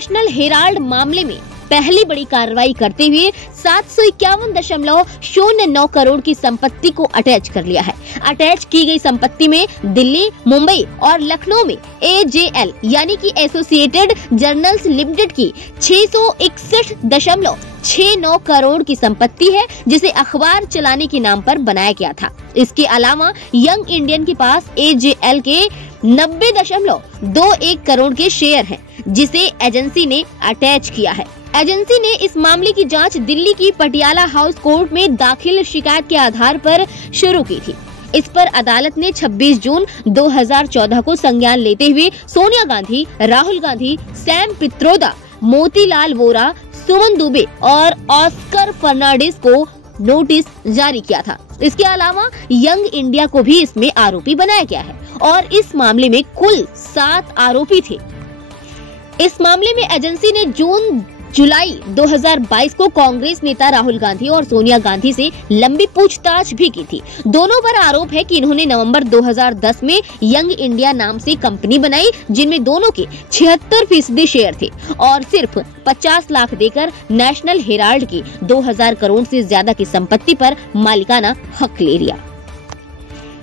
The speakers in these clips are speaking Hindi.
नेशनल हेराल्ड मामले में पहली बड़ी कार्रवाई करते हुए 751.09 करोड़ की संपत्ति को अटैच कर लिया है। अटैच की गई संपत्ति में दिल्ली, मुंबई और लखनऊ में AJL यानी कि एसोसिएटेड जर्नल्स लिमिटेड की 661.69 करोड़ की संपत्ति है, जिसे अखबार चलाने के नाम पर बनाया गया था। इसके अलावा यंग इंडियन के पास AJL के 90.21 करोड़ के शेयर हैं, जिसे एजेंसी ने अटैच किया है। एजेंसी ने इस मामले की जांच दिल्ली की पटियाला हाउस कोर्ट में दाखिल शिकायत के आधार पर शुरू की थी। इस पर अदालत ने 26 जून 2014 को संज्ञान लेते हुए सोनिया गांधी, राहुल गांधी, सैम पित्रोदा, मोतीलाल वोरा, सुमन दुबे और ऑस्कर फर्नांडिस को नोटिस जारी किया था। इसके अलावा यंग इंडिया को भी इसमें आरोपी बनाया गया है और इस मामले में कुल 7 आरोपी थे। इस मामले में एजेंसी ने जुलाई 2022 को कांग्रेस नेता राहुल गांधी और सोनिया गांधी से लंबी पूछताछ भी की थी। दोनों पर आरोप है कि इन्होंने नवंबर 2010 में यंग इंडिया नाम से कंपनी बनाई, जिनमें दोनों के 76% शेयर थे और सिर्फ 50 लाख देकर नेशनल हेराल्ड की 2000 करोड़ से ज्यादा की संपत्ति पर मालिकाना हक ले लिया।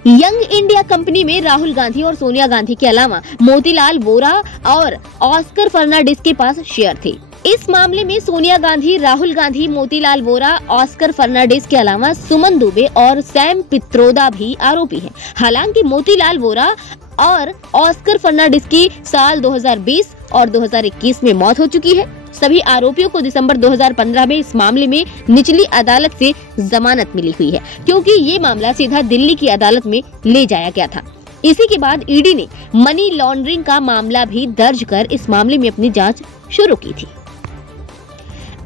यंग इंडिया कंपनी में राहुल गांधी और सोनिया गांधी के अलावा मोतीलाल वोरा और ऑस्कर फर्नांडिस के पास शेयर थे। इस मामले में सोनिया गांधी, राहुल गांधी, मोतीलाल वोरा, ऑस्कर फर्नांडिस के अलावा सुमन दुबे और सैम पित्रोदा भी आरोपी हैं। हालांकि मोतीलाल वोरा और ऑस्कर फर्नांडिस की साल 2020 और 2021 में मौत हो चुकी है। सभी आरोपियों को दिसंबर 2015 में इस मामले में निचली अदालत से जमानत मिली हुई है, क्योंकि ये मामला सीधा दिल्ली की अदालत में ले जाया गया था। इसी के बाद ईडी ने मनी लॉन्ड्रिंग का मामला भी दर्ज कर इस मामले में अपनी जांच शुरू की थी।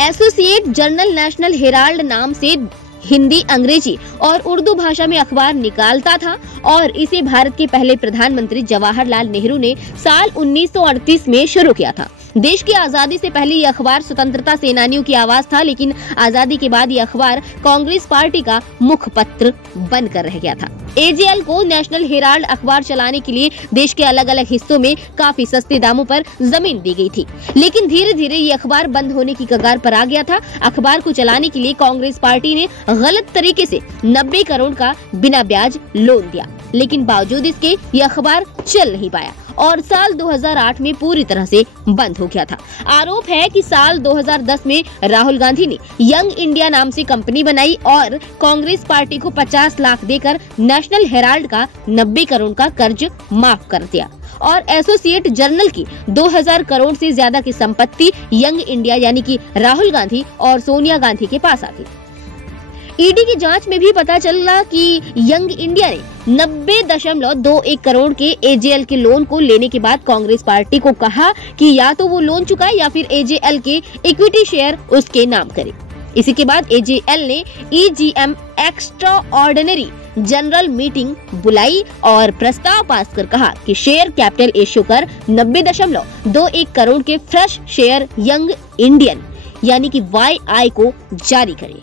एसोसिएट जर्नल नेशनल हेराल्ड नाम से हिंदी, अंग्रेजी और उर्दू भाषा में अखबार निकालता था और इसे भारत के पहले प्रधानमंत्री जवाहरलाल नेहरू ने साल 1938 में शुरू किया था। देश की आजादी से पहले ये अखबार स्वतंत्रता सेनानियों की आवाज था, लेकिन आजादी के बाद ये अखबार कांग्रेस पार्टी का मुखपत्र बनकर रह गया था। AJL को नेशनल हेराल्ड अखबार चलाने के लिए देश के अलग अलग हिस्सों में काफी सस्ते दामों पर जमीन दी गई थी, लेकिन धीरे धीरे ये अखबार बंद होने की कगार पर आ गया था। अखबार को चलाने के लिए कांग्रेस पार्टी ने गलत तरीके से 90 करोड़ का बिना ब्याज लोन दिया, लेकिन बावजूद इसके ये अखबार चल नहीं पाया और साल 2008 में पूरी तरह से बंद हो गया था। आरोप है कि साल 2010 में राहुल गांधी ने यंग इंडिया नाम से कंपनी बनाई और कांग्रेस पार्टी को 50 लाख देकर नेशनल हेराल्ड का 90 करोड़ का कर्ज माफ कर दिया और एसोसिएट जर्नल की 2000 करोड़ से ज्यादा की संपत्ति यंग इंडिया यानी कि राहुल गांधी और सोनिया गांधी के पास आ गई। ईडी की जांच में भी पता चला कि यंग इंडिया ने 90.21 करोड़ के AJL के लोन को लेने के बाद कांग्रेस पार्टी को कहा कि या तो वो लोन चुकाए या फिर AJL के इक्विटी शेयर उसके नाम करे। इसी के बाद AJL ने EGM extra ordinary general meeting बुलाई और प्रस्ताव पास कर कहा कि शेयर कैपिटल इश्यू कर 90.21 करोड़ के फ्रेश शेयर यंग इंडियन यानी कि YI को जारी करे।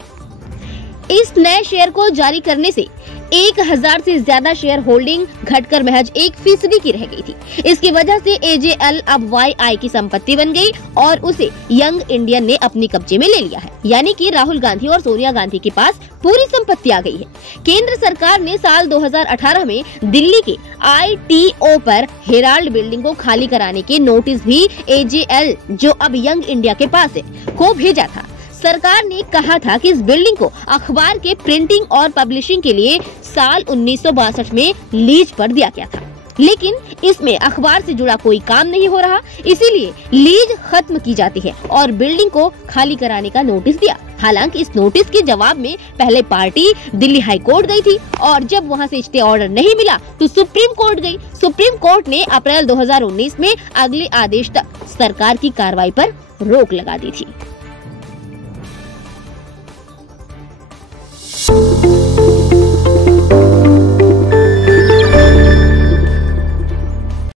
इस नए शेयर को जारी करने से 1000 से ज्यादा शेयर होल्डिंग घटकर महज 1% की रह गई थी। इसकी वजह से AJL अब YI की संपत्ति बन गई और उसे यंग इंडियन ने अपने कब्जे में ले लिया है, यानी कि राहुल गांधी और सोनिया गांधी के पास पूरी संपत्ति आ गई है। केंद्र सरकार ने साल 2018 में दिल्ली के ITO पर हेराल्ड बिल्डिंग को खाली कराने के नोटिस भी AJL, जो अब यंग इंडिया के पास है, को भेजा था। सरकार ने कहा था कि इस बिल्डिंग को अखबार के प्रिंटिंग और पब्लिशिंग के लिए साल 1962 में लीज पर दिया गया था, लेकिन इसमें अखबार से जुड़ा कोई काम नहीं हो रहा, इसीलिए लीज खत्म की जाती है और बिल्डिंग को खाली कराने का नोटिस दिया। हालांकि इस नोटिस के जवाब में पहले पार्टी दिल्ली हाई कोर्ट गई थी और जब वहां से स्टे ऑर्डर नहीं मिला तो सुप्रीम कोर्ट गई। सुप्रीम कोर्ट ने अप्रैल 2019 में अगले आदेश तक सरकार की कार्रवाई पर रोक लगा दी थी।